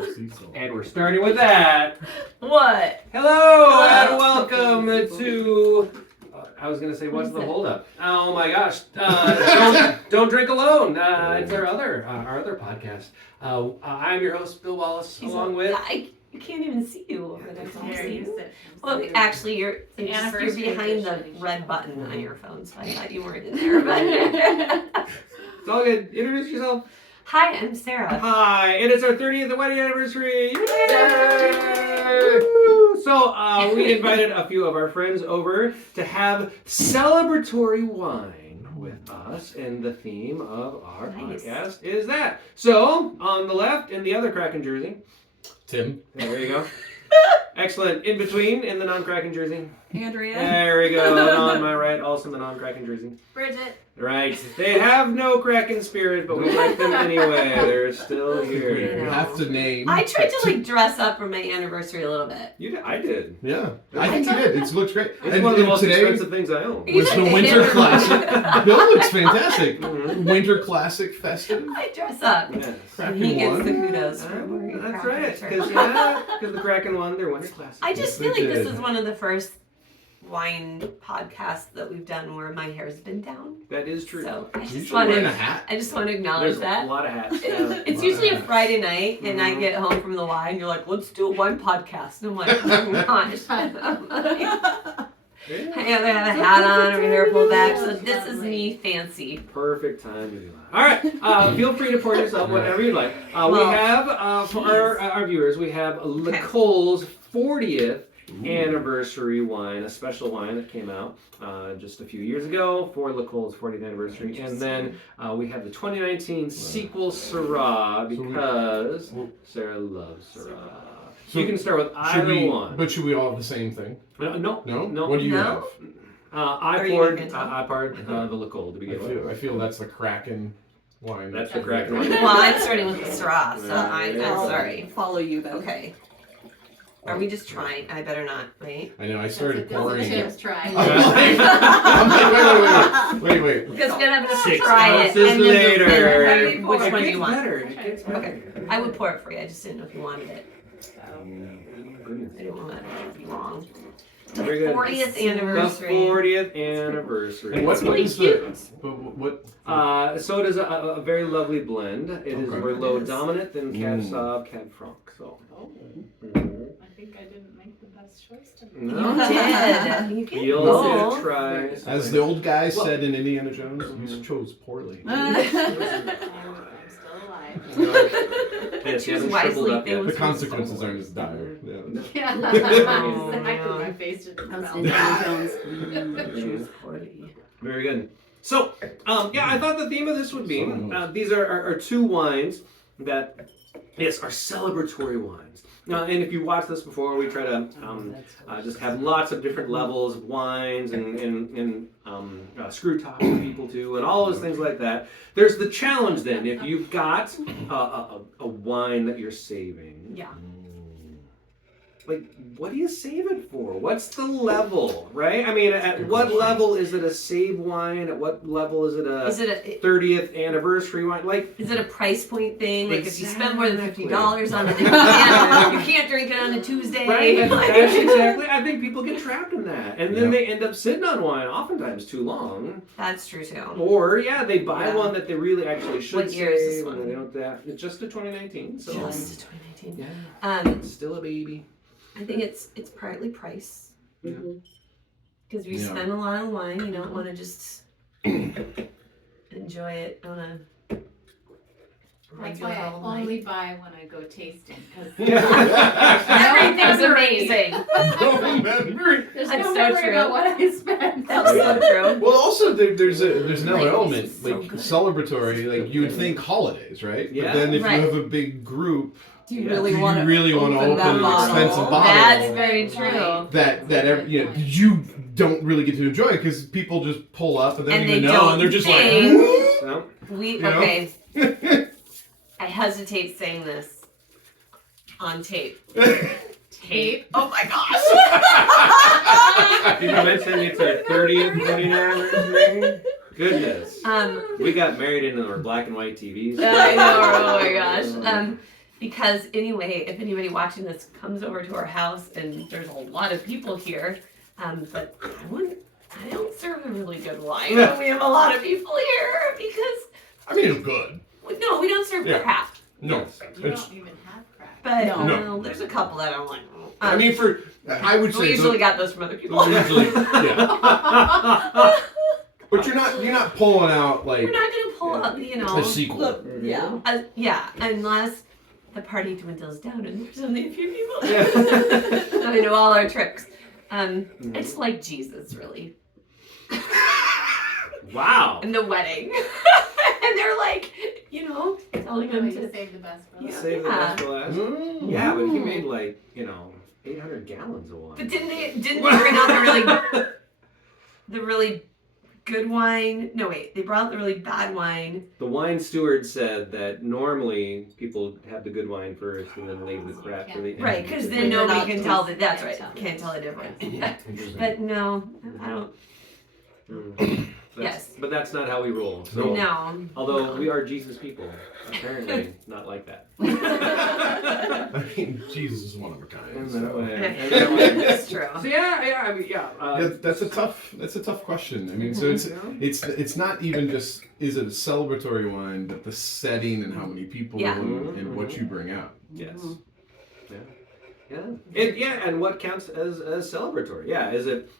And we're starting with that. What? Hello and welcome to. I was gonna say, what's the holdup? Oh my gosh! Don't drink alone. It's our other podcast. I'm your host, Bill Wallace, along with. I can't even see you over there. Well, Well, actually, you're behind the red button on your phone, so I thought you weren't in there. But It's all good. Introduce yourself. hi, I'm Sarah. Hi, and it's our 30th wedding anniversary. Yay! So we invited a few of our friends over to have celebratory wine with us, and the theme of our podcast is that. So on the left, in the other Kraken jersey, Tim. there you go. Excellent. In between, in the non-Kraken jersey. Andrea. There we go. And on my right, also in the non-Kraken jersey. Bridget. Right. They have no Kraken spirit, but we like them anyway. They're still here. You have to name. I tried to dress up for my anniversary a little bit. You did. I did. Yeah, I think you did. It looks great. It's one of the most today expensive things I own. was the winter classic. Bill looks fantastic. Mhm. Winter classic festive. I dress up. Yes. Kraken He gets won. the kudos for wearing a That's Kraken right. shirt. Because the Kraken won their winter classic. I just Yes, feel they like this did. is one of the first wine podcasts that we've done where my hair's been down. That is true. So I You just should want wear a to hat. acknowledge There's a that. lot of hats. Yeah. It's usually a Friday night, and I get home from the Y, and you're like, "Let's do a wine podcast." And I'm like, "Oh my gosh!" I have a hat on, or my hair pulled back, so this is me fancy. Perfect time to do that. All right. Feel free to pour yourself whatever you'd like. We Well, have, for our viewers, we have Lecol's 40th anniversary wine, a special wine that came out just a few years ago for Lecol's 40th anniversary. And then we have the 2019 sequel Syrah because Sarah loves Syrah. So you can start with either one. But should we all have the same thing? No. What do you have? I Are you poured gonna tell? the Lecol to begin with. I feel that's the Kraken wine. That's the Kraken wine. Well, I'm starting with the Syrah, so I'm sorry. Follow you then. Okay. Are we just trying? I better not, right? I know. I started pouring. Chance try. I'm like, wait. Because we're gonna have to 6 try it, ounces and later. then which It one do gets you want? better. It gets better. Okay, I would pour it for you. I just didn't know if you wanted it. Goodness. I didn't want that to be wrong. Very good. 40th The anniversary. 40th anniversary. And what really is cute. what? So it is a very lovely blend. It is Okay. Merlot dominant and Cab Sauv, Cab Franc. So. Mhm. I think I didn't make the best choice today. You No. did. You get You'll both. get to try. As the old guy Well- said in Indiana Jones, you chose poorly. I'm still alive. Yes, you Choose haven't wisely, shriveled up they yet. will The consequences aren't as dire. Yeah. Yeah, Oh, exactly. no. My face didn't That was melt. Indiana Jones. Choose 40. Very good. So, I thought the theme of this would be these are two wines that, yes, are celebratory wines. And if you watched this before, we try to just have lots of different levels of wines and screw tops for people too, and all those things like that. There's the challenge then. If you've got a wine that you're saving, Yeah. like, what do you save it for? What's the level, right? I mean, at what level is it a save wine? At what level is it Is a it 30th anniversary wine? Like, is it a price point thing? Like if you spend more than Exactly. $50 on it, you can't drink it on a Tuesday. right? Like- Exactly. I think people get trapped in that, and then Yeah. they end up sitting on wine oftentimes too long. That's true too. Or they buy Yeah. one that they really actually should What year is this save, and one? they don't. It's just a 2019, so Just 2019. yeah, Um, it's still a baby. I think it's partly price. Yeah. Because we Yeah. spend a lot on wine, you don't want to just enjoy it on a That's regular why I old night. only buy when I go tasting. Because Everything's No amazing. there's That's no so memory true. about what I spent. That's so true. Well, also there's another Like, element, this is so like good. celebratory. Like you would think holidays, right? Yeah. But then if Right. you have a big group, Do you Yeah. really do want you to really want to open that an bottle? expensive bottle? That's very true. you don't really get to enjoy because people just pull up and they don't And even they know, don't and they're just think. like, So, We You know? okay. I hesitate saying this on tape. Tape. Oh my gosh. did you mention it's our 30th wedding anniversary? Goodness. We got married into our black and white TVs. I know. Oh my gosh. because anyway, if anybody watching this comes over to our house and there's a lot of people here, but I don't serve a really good wine when we have a lot of people here because I mean, it's good. no, we don't serve Yeah. crap. No, You it's. don't even have crack. But No. there's a couple that I'm like. I mean, I would we say usually got those from other people. usually, yeah. But you're not pulling out like We're not gonna pull up, a sequel. Yeah. Yeah, unless the party dwindles down and there's only a few people. Yeah. Then we know all our tricks. It's like Jesus, really, Wow. in the wedding, and they're like, telling No, him you to. save the best for Yeah. last. Save the best for last. Mm. Yeah, but he made 800 gallons of wine. But didn't they bring out the really good wine? No, wait, they brought out the really bad wine. The wine steward said that normally people have the good wine first and then leave the crap for the end. Right, because then When you're nobody not can taste- tell that. That's can't right, tell. can't tell the difference. Interesting. But no, I don't. Yes. But that's not how we roll. So, No. although we are Jesus people, apparently not like that. I mean, Jesus is one of a kind. In so. that way. That's true. So yeah. Yeah, that's a tough question. I mean, so it's not even just is it a celebratory wine, but the setting and how many people Yeah. and what you bring out. Yes. Yeah. And what counts as celebratory? Yeah. Is it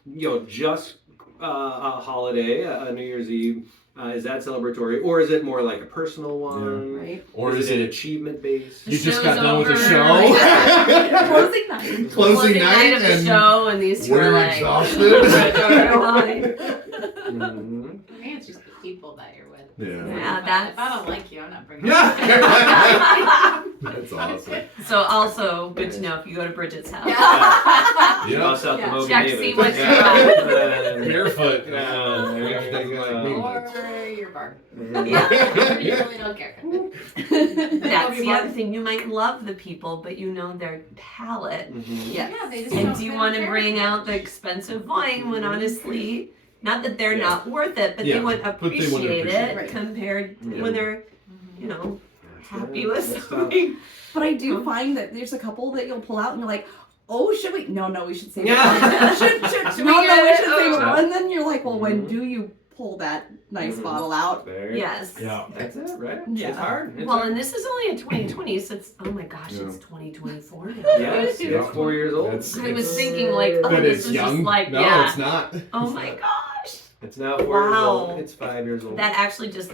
just a holiday, a New Year's Eve? Is that celebratory, or is it more like a personal one? Right. Or is it achievement based? You just show's got done with a over. Yeah. Closing night. Closing night of the and show, and these two are we're like. exhausted. Mhm. I think it's just the people that you're with. Yeah. Yeah, If I don't like you, I'm not bringing Yeah. That's awesome. So also good to know if you go to Bridget's house. Yeah. Yeah. Bust out the Yeah. Moby Check, David. see what you're Barefoot. Yeah, there you go. Or your bar. Yeah. You really don't care. That's the other thing. You might love the people, but you know their palate. Mhm. Yes. Yeah, they just And don't do you really want to care bring as out the much. expensive wine when honestly, not that they're Yeah. not worth it, but Yeah, they would but they wouldn't appreciate appreciate it it. compared Yeah. when they're, Mhm. happy with That's something. But I do find that there's a couple that you'll pull out and you're like, oh, should we? No, we should save Yeah. it. Should Should no, we no, get we it? should save it. Oh. And then you're like, well, when Mhm. do you pull that nice Mhm. bottle out? There. Yes. Yeah. That's it, right? Yeah. It's hard. It's Well, hard. and this is only in 2020, so it's, oh my gosh, Yeah. it's 2024 now. Yes, Yeah. it's 4 years old. That's- I was It's- thinking like, oh, That this it's was young. just like, no, yeah. it's not. Oh my gosh. It's now 4 years Wow. old. It's 5 years old. That actually just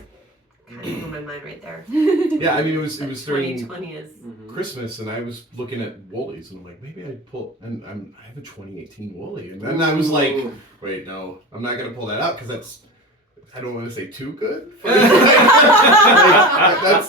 kind of blew my mind right there. Yeah, I mean, it was during 2020 is. Mhm. Christmas, and I was looking at Woolies, and I'm like, maybe I'd pull, and I have a 2018 Wooly, and then I was like, Ooh. wait, no, I'm not gonna pull that out because that's, I don't want to say too good.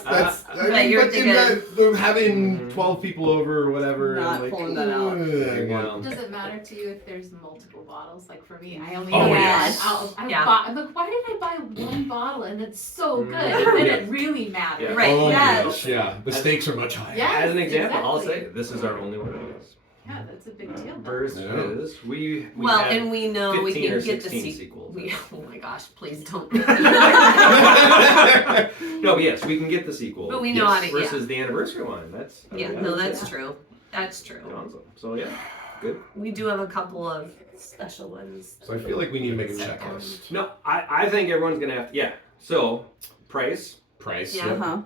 that's. I But mean, you're but in thinking- that, the having Mhm. 12 people over or whatever, Not I'm like, pulling that out. There you go. Does it matter to you if there's multiple bottles? Like for me, I only Oh, have yes. one. Yeah. I'm like, why did I buy one bottle and it's so good? Mhm. And then Yeah. it really matters. Yeah. Right, Oh my yes. gosh, yeah, the stakes are much higher. Yeah. As an example, I'll say exactly. this is our only one of these. Yeah, that's a big deal. though. Versus we Well, have and we know we 15 can or get the 16 sequel. sequels. Oh my gosh, please don't. No, but yes, we can get the sequel. But we know how to- versus the anniversary one. That's Yeah, no, that's true. That's true. awesome. So yeah, good. We do have a couple of special ones. So I feel like we need to make a checklist. No, I think everyone's gonna have to. Yeah. So price, Price. Yeah.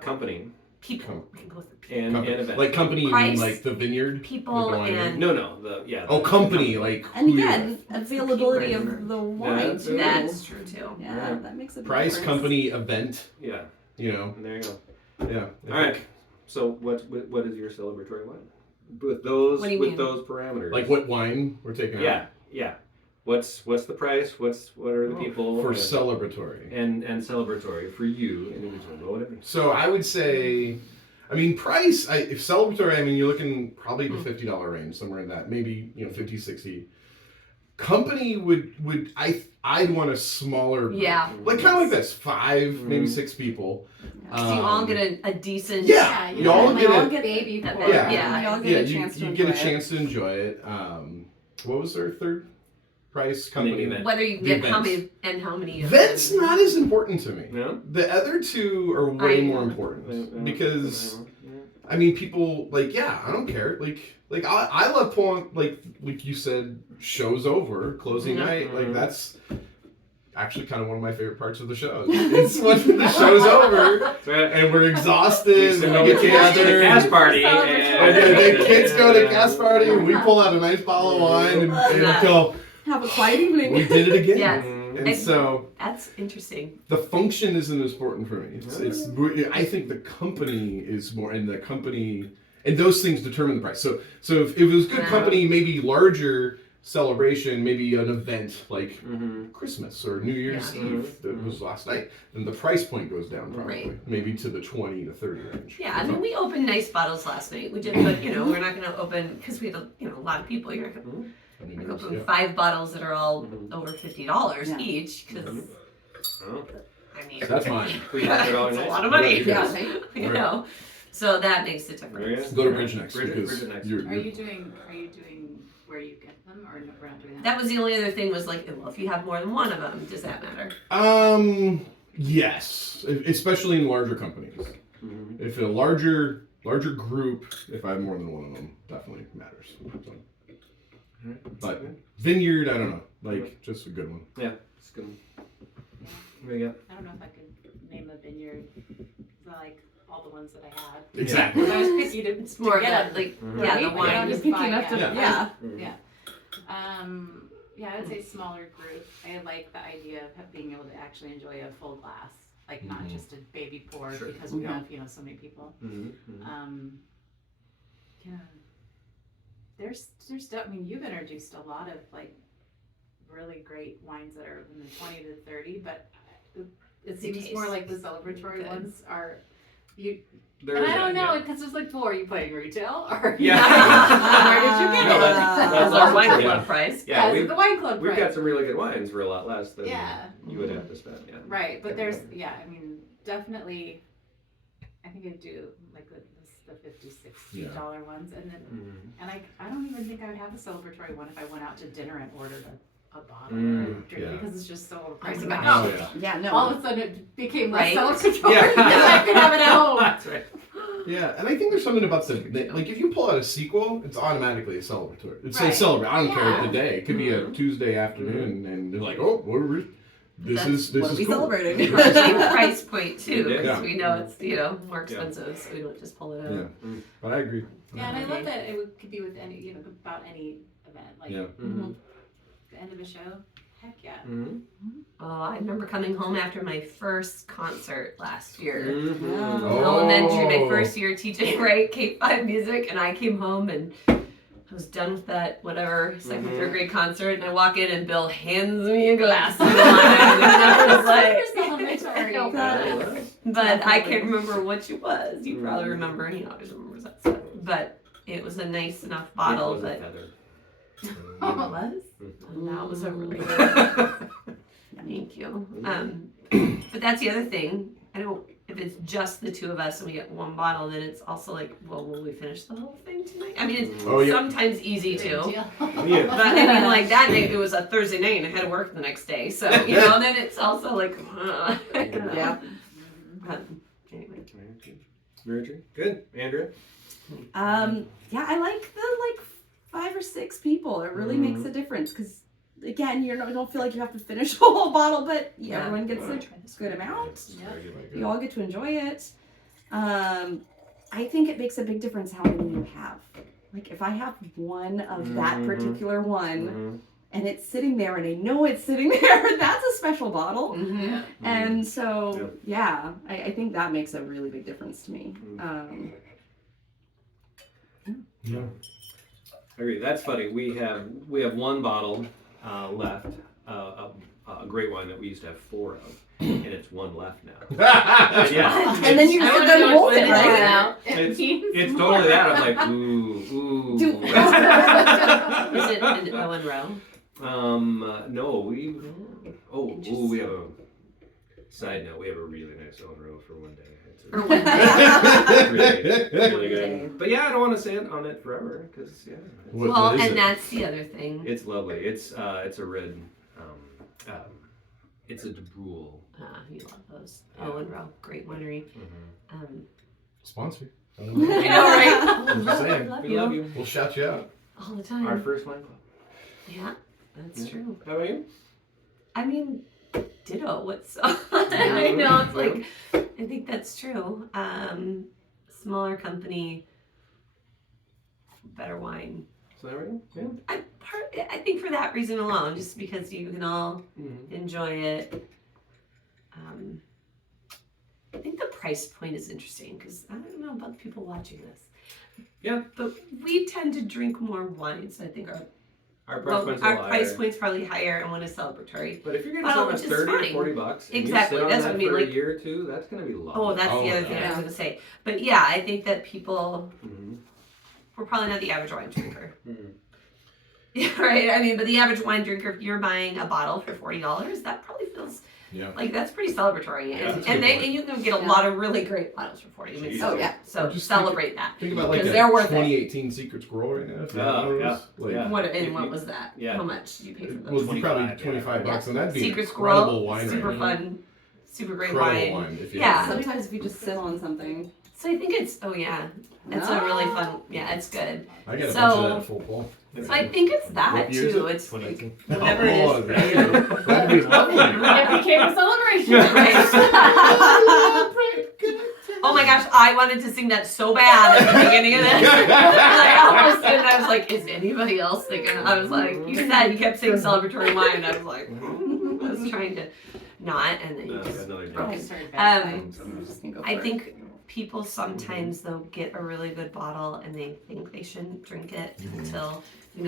company, People. We can go with the people. and Company. event. Like company, you mean Price, like the vineyard? People With the winery? and no, Oh, company, like And who you're again, availability Keep of the wine That's too. that's true too. Yeah, that makes a with. big Price, difference. company, event. Yeah. You know, And there you go. yeah. All right. So what is your celebratory wine? With those What do you with mean? those parameters. Like what wine we're taking Yeah. What's the price? What are the people out for and, celebratory. and celebratory for you individually? Whatever. So I would say, I mean, price. If celebratory, I mean, you're looking probably the $50 range, somewhere in that, maybe 50, 60. Company would I'd want a smaller group. Yeah. Like kind of like this, 5, maybe Mhm. 6 people. So you all get a decent. Yeah, you y'all know, get like, it. get baby that pour. bit, Yeah. yeah. Y'all get Yeah, a chance to you get a enjoy it. chance to enjoy it. What was their third price? Company. Event. Whether you The get how events. many and how many. That's not as important to me. No. The other two are way I more know. important Yeah. because I mean, people like, yeah, I don't care. Like I love pulling like you said, show's over, closing night. Like that's actually kind of one of my favorite parts of the show. It's when the show's over That's right. and we're exhausted and we get to the together. cast party. And the kids go to cast party and we pull out a nice bottle of wine and go, Have a quiet we evening. did it again. Yes. And so That's interesting. the function isn't as important for me. It's I think the company is more, and the company and those things determine the price. So if it was good company, maybe larger celebration, maybe an event like Christmas or New Year's Yeah. Eve that was last night, then the price point goes down probably, Right. maybe to the 20 to 30 range. Yeah, I mean, we opened nice bottles last night. We did, but we're not going to open because we had a lot of people. You're not going I mean, to open yeah. 5 bottles that are all over $50 Yeah. each because Oh, I mean, That's mine. $300 that's night. a lot of money. Yeah, right? you know, so that makes a difference. There you Go to Bridge next Bridget because next. you're Are you doing where you get them, or no, we're not doing that? That was the only other thing was like, well, if you have more than one of them, does that matter? Yes, especially in larger companies. If a larger group, if I have more than one of them, definitely matters. So. But vineyard, I don't know, like just a good one. Yeah, it's good. There you go. I don't know if I could name a vineyard. 'Cause I like all the ones that I had. Exactly. I was picky to. It's more of get that, like, Mhm. yeah, Right? the Like, wine. I'm You're just picky buying enough to, it. yeah. Yeah. Yeah, I would say smaller group. I like the idea of being able to actually enjoy a full glass, like not just a baby pour Sure. because we have so many people. Yeah. There's stuff. I mean, you've introduced a lot of like really great wines that are in the 20 to 30, but it seems taste more like the celebratory good. ones are. You There and is I don't that, know yeah. because it's like, well, are you playing retail or Yeah. where did you get No, it? that's That's our wine true, club yeah. price. Yeah, it's we've, the wine club we've price. got some really good wines for a lot less than Yeah. you would have to spend. Yeah. Right, but there's I mean, definitely. I think I do like the $50, $60 ones, and then and I don't even think I would have a celebratory one if I went out to dinner and ordered a bottle or a drink yeah. because it's just so overpriced. Oh I'm my like, gosh. oh, Yeah. Yeah, no. all of a sudden it became less Right? celebratory Yeah. because I could have it at home. That's right. Yeah, and I think there's something about like if you pull out a sequel, it's automatically a celebratory. It's a Right. celebrate. I don't care Yeah. the day. It could be a Tuesday afternoon, and they're like, oh, this is what are we cool. celebrating? We're same price point too, Yeah. because we know it's more expensive, so we don't just pull it out. Yeah, but I agree. Yeah, and I love that could be with any about any event like Yeah. the end of a show. Heck yeah. Oh, I remember coming home after my first concert last year. Oh. Elementary, my first year teaching, right? K-5 music, and I came home and I was done with that whatever second, third grade concert, and I walk in and Bill hands me a glass of wine, and I was like, Celebratory. but I can't remember which it was. You probably remember. He always remembers that stuff. But it was a nice enough bottle that it was. That was a really good. Thank you. But that's the other thing. I don't. If it's just the two of us and we get one bottle, then it's also like, well, will we finish the whole thing tonight? I mean, it's Oh, yeah. sometimes easy Big to. deal. Yeah. But I mean, like that night, it was a Thursday night and I had to work the next day. So, then it's also like, Yeah. Anyway. Very true. Good. Andrea? Yeah, I like the 5 or 6 people. It really makes a difference because, again, you don't feel like you have to finish a whole bottle, but Yeah. everyone gets a good amount. You all get to enjoy it. I think it makes a big difference how many you have. Like if I have one of that particular one and it's sitting there and I know it's sitting there, that's a special bottle. Mm-hmm. And so, yeah, I think that makes a really big difference to me. Yeah. I agree. That's funny. We have one bottle left, a great wine that we used to have 4 of, and it's one left now. Yeah. And then you I just wanna have know to hold which it, one it is right? now. It's totally that. I'm like, ooh. Is it an Owen Rowe? No, we have a side note. We have a really nice Owen Rowe for one day. It's Or one really good. But yeah, I don't want to say it on it forever because Well, and that's the other thing. it's lovely. It's a red. It's a De Brule. You love those. Yeah. Owen Rowe, great winery. Mm-hmm. Sponsor. I know, right? I'm just saying. Love We love you. We'll shout you out. All the time. Our first wine club. Yeah, that's Yeah. true. How about you? I mean, ditto. What's I know it's like I think that's true. Smaller company, better wine. Is that right? Yeah. I think for that reason alone, just because you can all Mm-hmm. enjoy it. I think the price point is interesting because I don't know about the people watching this. Yeah. But we tend to drink more wine, so I think Our price point's a little price higher. point's probably higher and one is celebratory. But if you're getting Well, something which at is 30 or fine. 40 bucks, and Exactly, you sit on that's that what I mean, for like- a year or two, that's going to be lovely. Oh, that's the other thing I was gonna say. But yeah, I think that people Mm-hmm. we're probably not the average wine drinker. Mhm. Yeah, right. I mean, but the average wine drinker, if you're buying a bottle for $40, that probably feels Yeah. like that's pretty celebratory. Yeah, and that's a good point. and you can get a lot of really great bottles for 40. I mean, Jeez. so, Oh, yeah. So Or just celebrate that. Think about like Because a they're worth it. 2018 Secret Squirrel right now. If you Oh, have those. yeah. Like, Yeah. What was that? Yeah. How much did you pay for Well, those? it'd be 25, probably 25 yeah. bucks, and that'd be Secret an incredible Squirrel, wine super right now. fun, super great Incredible wine. wine. If you Yeah. Sometimes if you just sit on something. So I think it's a really fun. Yeah, it's good. I got a So- bunch of that at full pull. So I think it's that What year is too. it? It's like 2018. whatever it Oh, is. there you go. That'd be lovely. It became a celebration. Oh my gosh, I wanted to sing that so bad at the beginning of this. I almost did, and I was like, is anybody else thinking? I was like, you kept saying celebratory wine, and I was like, I was trying to not, and then you No, just another broke I it. started bad Um, times. I'm just gonna go I for it. think people sometimes though get a really good bottle and they think they shouldn't drink it until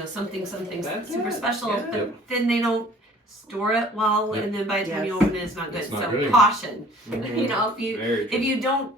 something's That's super it. special, Yeah. but then they don't store it well, Yep. and then by the time you Yes. open it, it's not good. It's not So good. caution. Mhm. You know, Very true. if you don't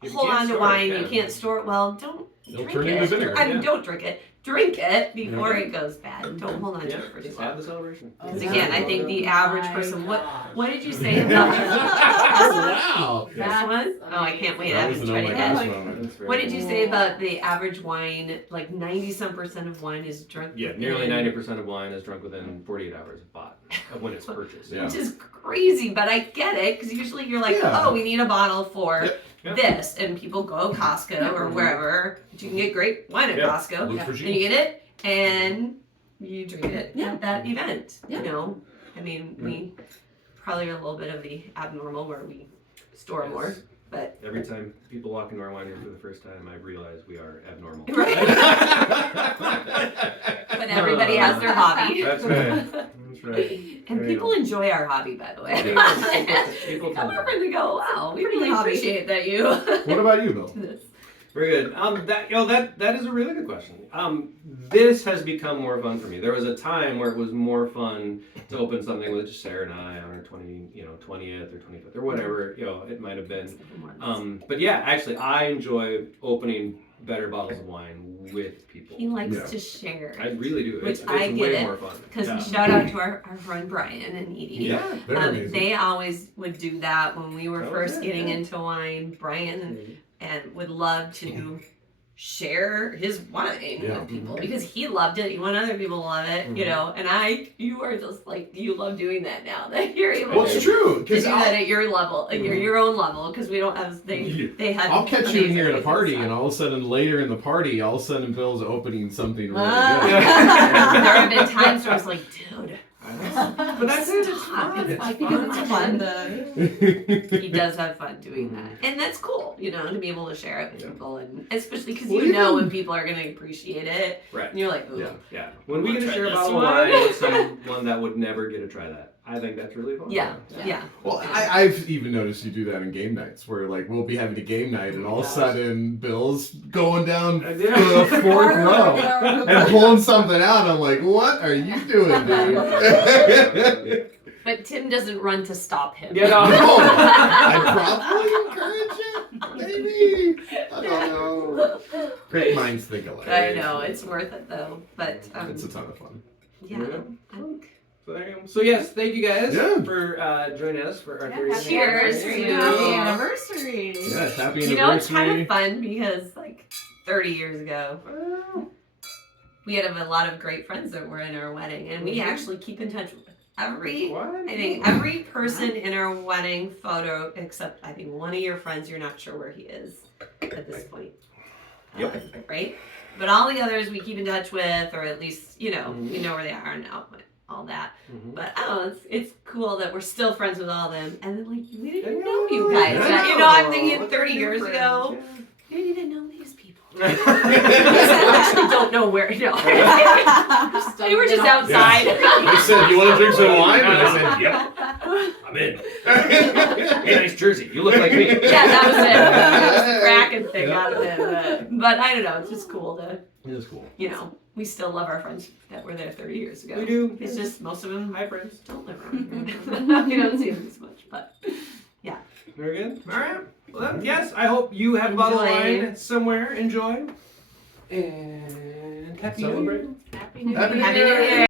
If you hold can't on to store it, wine, yeah. you can't store it well, don't It'll drink turn it. into vinegar. I mean, Yeah. don't drink it. Drink it before Yeah. it goes bad. Don't hold on to Yeah, it for too just have long. the celebration. Because again, I think the average person. What did you say Wow. about this Yeah. one? Oh, I can't wait. I That was haven't an tried oh it my yet. gosh moment. That's very What did cool. you say about the average wine? Like 90-some% of wine is drunk. Yeah, nearly within- 90% of wine is drunk within 48 hours of bought of when it's purchased. Yeah. Which is crazy, but I get it because usually you're like, Yeah. oh, we need a bottle for Yep. this, and people go to Costco or Mhm. wherever. But you can get great wine at Yeah. Costco, Look for and you you. get it, and you drink it Yeah. at that event. Yeah. You know, I mean, we probably are a little bit of the abnormal where we store more, Yes. but Every time people walk into our wine room for the first time, I realize we are abnormal. but everybody has their hobby. That's right. That's right. And There you people enjoy our hobby, by the way. People Come tend over and they go, wow, we Pretty really hobby. appreciate that you What about you, Bill? do this. Very good. That is a really good question. This has become more fun for me. There was a time where it was more fun to open something with just Sarah and I on our 20th or 25th or whatever it might have been. But yeah, actually, I enjoy opening better bottles of wine with people. He likes Yeah. to share. I really do. Which It's I get way it, more fun. Because Yeah. shout out to our friend Brian and Edie. Yeah. They're amazing. They always would do that when we were Oh, first yeah, getting yeah. into wine. Brian and would love to share his wine Yeah. with people because he loved it. He wanted other people to love it, you Mhm. know. And you are just like, you love doing that now that you're able Well, to it's true. to do Because that at your level, at Mhm. your own level, because we don't have they had. I'll catch you in here at a amazing party, stuff. and all of a sudden, later in the party, all of a sudden, Bill's opening something really Ah. good. There have been times where I was like, dude, But that's it. It's Stop. fun. I think it's fun to. he does have fun doing Mhm. that, and that's cool, to be able to share it with Yeah. people, and especially because Well, you know even- when people are going to appreciate it, Right. and you're like, ooh. Yeah. Yeah. When we Wanna get to try share a this bottle of one? wine with someone that would never get to try that, I think that's really fun. Yeah, yeah. Well, I've even noticed you do that in game nights, where like we'll be having a game night, and all of a sudden Bill's going down to the fourth row and pulling something out. I'm like, what are you doing, dude? But Tim doesn't run to stop him. Yeah, no. No, I'd probably encourage it. Maybe. I don't know. Great minds think alike. I know, it's worth it though. But It's a ton of fun. yeah, I think So there you go. So yes, thank you guys Yeah. for joining us for our Yeah, 30th happy Cheers anniversary. to you. Happy anniversary. Yes, happy it's anniversary. kind of fun because like 30 years ago, Wow. we had a lot of great friends that were in our wedding, and we Mhm. actually keep in touch with every. What? I think every person in our wedding photo, except I think one of your friends, you're not sure where he is. at this point. Yep. Right? But all the others we keep in touch with, or at least, we Mm-hmm. know where they are and all that. Mhm. But I don't know, it's cool that we're still friends with all of them. And then, like, we didn't even I know know, you guys. I I'm know. thinking Look 30 at years your ago, friends, we didn't even know these people. yeah. I actually don't know where. No. They were just outside. They said, "You want to drink some wine?" And I said, "Yep." I'm in. Hey, nice jersey. You look like me. Yeah, that was it. That was the Kraken thing out of it. But I don't know. It's just cool to, It is cool. we still love our friends that were there 30 years ago. We do. It's just most of them Hi, friends. don't live around here. You don't see them as much, but Very good. All right. Well, yes, I hope you have a bottle of Enjoy. wine somewhere. Enjoy. And happy New Year. Celebrate. Happy New Happy Year. New Happy New Year.